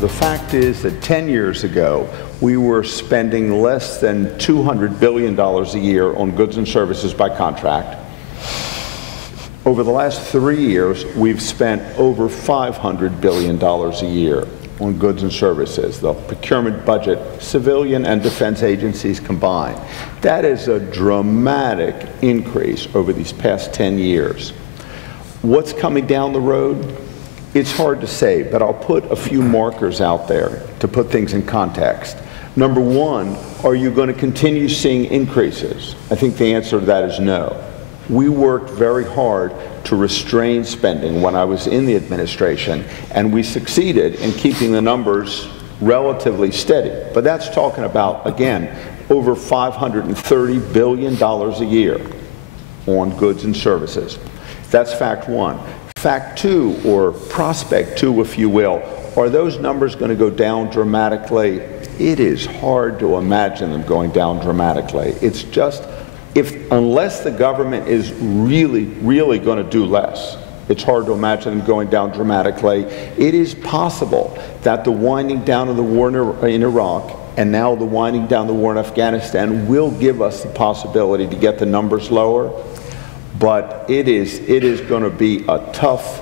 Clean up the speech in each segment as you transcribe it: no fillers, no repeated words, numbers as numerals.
The fact is that 10 years ago, we were spending less than $200 billion a year on goods and services by contract. Over the last 3 years, we've spent over $500 billion a year on goods and services, the procurement budget, civilian and defense agencies combined. That is a dramatic increase over these past 10 years. What's coming down the road? It's hard to say, but I'll put a few markers out there to put things in context. Number one, are you going to continue seeing increases? I think the answer to that is no. We worked very hard to restrain spending when I was in the administration, and we succeeded in keeping the numbers relatively steady. But that's talking about, again, over $530 billion a year on goods and services. That's fact one. Fact two, or prospect two, if you will, are those numbers going to go down dramatically? It is hard to imagine them going down dramatically. It's just, unless the government is really going to do less, it's hard to imagine them going down dramatically. It is possible that the winding down of the war in Iraq and now the winding down of the war in Afghanistan will give us the possibility to get the numbers lower, but it is going to be a tough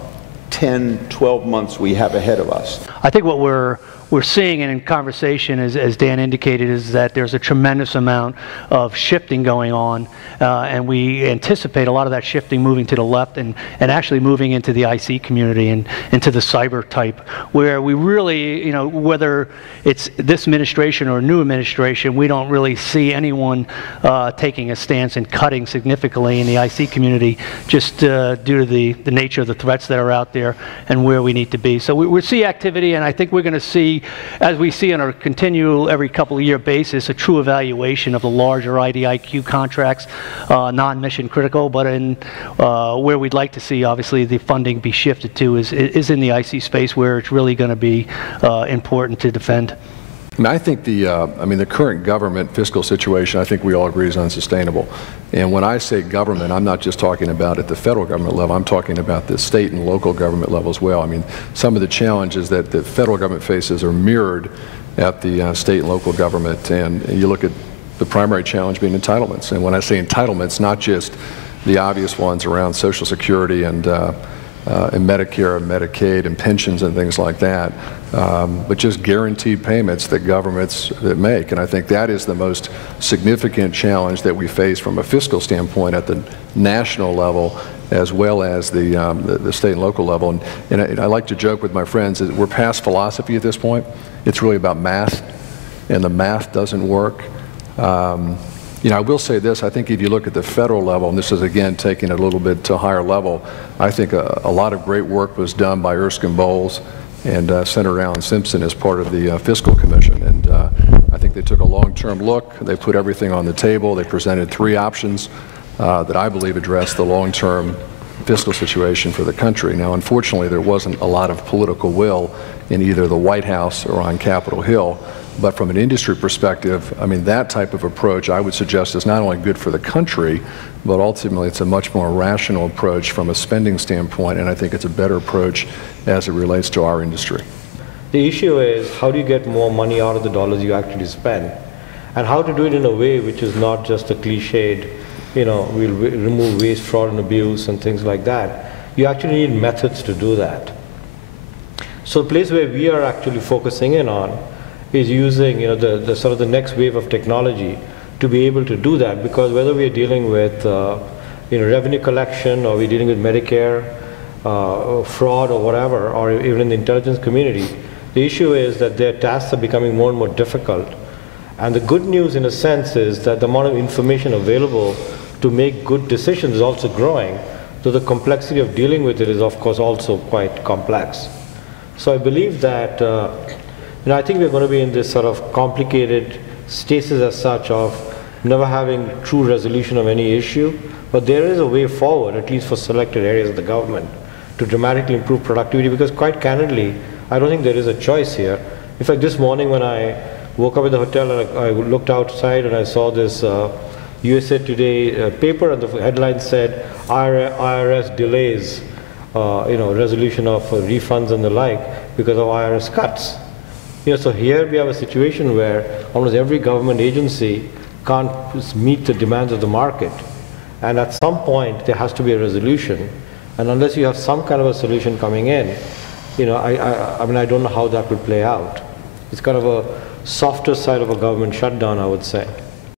10, 12 months we have ahead of us. I think what we're seeing in conversation, as Dan indicated, is that there's a tremendous amount of shifting going on, and we anticipate a lot of that shifting moving to the left and actually moving into the IC community and into the cyber type, where we really, you know, whether it's this administration or a new administration, we don't really see anyone taking a stance and cutting significantly in the IC community, just due to the nature of the threats that are out there and where we need to be. So we see activity, and I think we're going to see, as we see on a continual every couple of year basis, a true evaluation of the larger IDIQ contracts, non-mission critical, but in where we'd like to see obviously the funding be shifted to is in the IC space, where it's really going to be important to defend. And I think the current government fiscal situation, I think we all agree, is unsustainable. And when I say government, I'm not just talking about at the federal government level, I'm talking about the state and local government level as well. I mean, some of the challenges that the federal government faces are mirrored at the state and local government. And you look at the primary challenge being entitlements. And when I say entitlements, not just the obvious ones around Social Security and Medicare and Medicaid and pensions and things like that, but just guaranteed payments that governments make. And I think that is the most significant challenge that we face from a fiscal standpoint at the national level, as well as the state and local level. And I like to joke with my friends that we're past philosophy at this point. It's really about math, and the math doesn't work. You know, I will say this, I think if you look at the federal level, and this is again taking it a little bit to a higher level, I think a lot of great work was done by Erskine Bowles and Senator Alan Simpson as part of the Fiscal Commission. And I think they took a long-term look, they put everything on the table, they presented 3 options that I believe address the long-term fiscal situation for the country. Now, unfortunately, there wasn't a lot of political will in either the White House or on Capitol Hill. But from an industry perspective, I mean, that type of approach, I would suggest, is not only good for the country, but ultimately it's a much more rational approach from a spending standpoint, and I think it's a better approach as it relates to our industry. The issue is, how do you get more money out of the dollars you actually spend? And how to do it in a way which is not just a cliched, you know, we'll remove waste, fraud, and abuse and things like that. You actually need methods to do that. So the place where we are actually focusing in on is using, you know, the sort of the next wave of technology to be able to do that, because whether we are dealing with you know, revenue collection, or we're dealing with Medicare, fraud or whatever, or even in the intelligence community, the issue is that their tasks are becoming more and more difficult. And the good news in a sense is that the amount of information available to make good decisions is also growing, so the complexity of dealing with it is of course also quite complex. So I believe that you know, I think we're going to be in this sort of complicated stasis as such of never having true resolution of any issue, but there is a way forward, at least for selected areas of the government, to dramatically improve productivity, because quite candidly, I don't think there is a choice here. In fact, this morning when I woke up at the hotel and I looked outside and I saw this USA Today paper, and the headline said, IRS delays you know, resolution of refunds and the like because of IRS cuts. So here we have a situation where almost every government agency can't meet the demands of the market. And at some point, there has to be a resolution. And unless you have some kind of a solution coming in, I mean, I don't know how that would play out. It's kind of a softer side of a government shutdown, I would say.